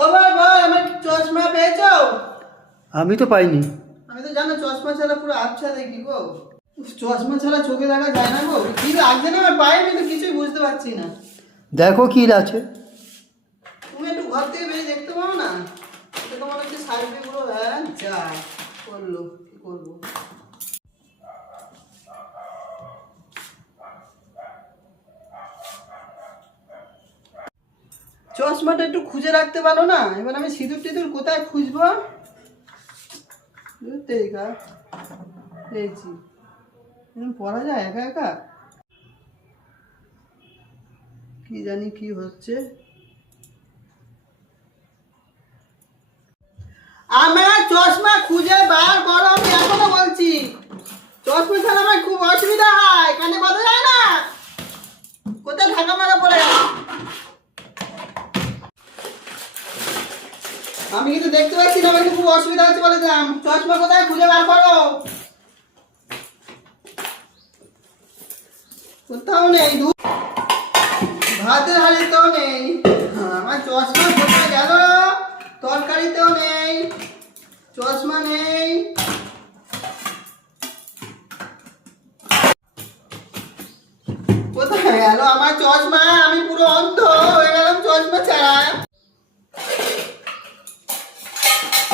ও ভাই ভাই, আমার চশমা পেয়েছো? আমি তো পাইনি। আমি তো জানো চশমা ছাড়া পুরো আবছা দেখি গো। চশমা ছাড়া চোখে দেখা যায় না গো। কি লাগছে না আমার পায়ে, আমি তো কিছুই বুঝতে পারছি না। দেখো কি আছে। তুমি একটু ঘর থেকে বেরিয়ে দেখতে পাও না? এটা তো মনে হচ্ছে সার্ভে গুলো হ্যাঁ যা করলো, কি করবো। চশমাটা একটু খুঁজে রাখতে পারো না? এবার আমি সিঁদুর টিঁদুর কোথায় খুঁজবো? দেখা পেয়েছি। এরকম পড়া যায় একা একা? কি জানি কি হচ্ছে। আমার চশমা খুঁজে বার করো, আমি এখনো বলছি। চশমা ছাড়া আমার খুব অসুবিধা হয়, কানে কথা যায় না। কোথায় ঢাকা মারা পড়ে গেল? আমি কিন্তু দেখতে পাচ্ছি না, আমার কিন্তু খুব অসুবিধা হচ্ছে বলে দিলাম। চশমা কোথায় খুঁজে বার করো। কোথাও নেই, ভাতের হাড়িতেও নেই। আমার চশমা কোথায় গেল? তরকারিতেও নেই, চশমা নেই। কোথায় গেল আমার চশমা? আমি পুরো অন্ধ হয়ে গেলাম চশমা ছাড়া।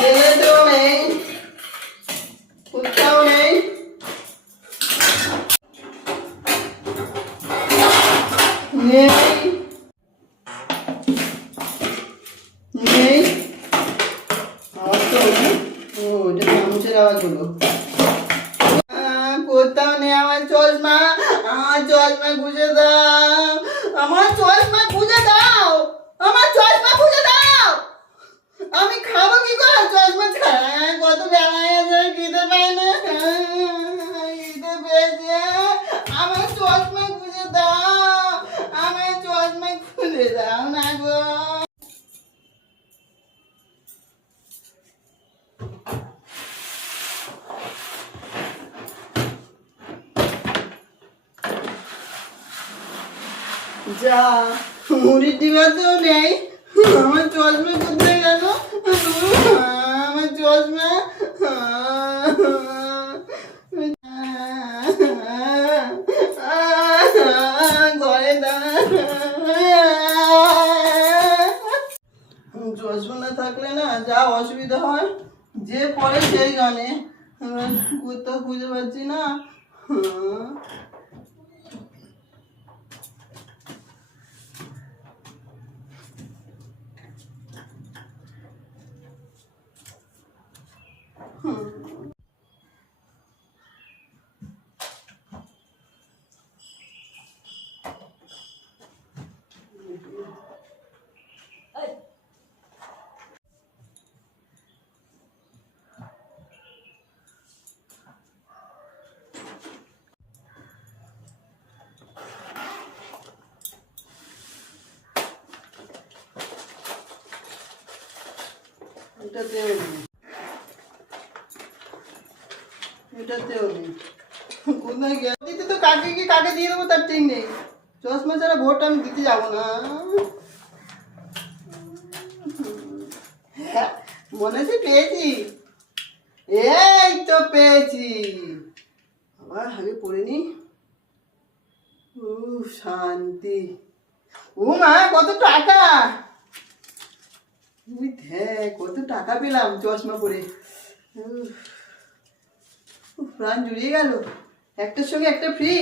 ছেলেতেও নেই, কোথাও নেই। নেই নেই। আওয়াজ তো হলো। ও, এটা চামচের আওয়াজ হলো। কোথাও নেই আমার চশমা। আমার চশমা খুঁজে দাও, আমার চশমা খুঁজে দাও, আমার চশমা খুঁজে দাও। আমি খাবো কি করে চশমা ছাড়া? কত বেলা আছে, খিদে পাই না। খিদে পেয়েছে। আমার চশমা খুঁজে দাও, আমার চশমা খুঁজে দাও না গো। যা, মুড়ির ডিবাতেও নেই। আমার চশমা কোথায় গেল? আমার চশমা। ঘরে চশমা না থাকলে না যা অসুবিধা হয়। যে পড়ে সেই গানে, কোথাও খুঁজে পাচ্ছি না। এটাতেও নেই, এটাতেও নেই। কোথায় গেল? দিতে তো কাকে কি কাকে দিয়ে দেবো তার ঠিক নেই। চশমা ছাড়া ভোট আমি দিতে যাবো না। হ্যাঁ, মনে আছে পেয়েছি। এই তো পেয়েছি। আবার আগে পড়ে নি। শান্তি। ও মা, কত টাকা! কত টাকা পেলাম চশমা পরে। প্রাণ জুড়িয়ে গেল। একটার সঙ্গে একটা ফ্রি।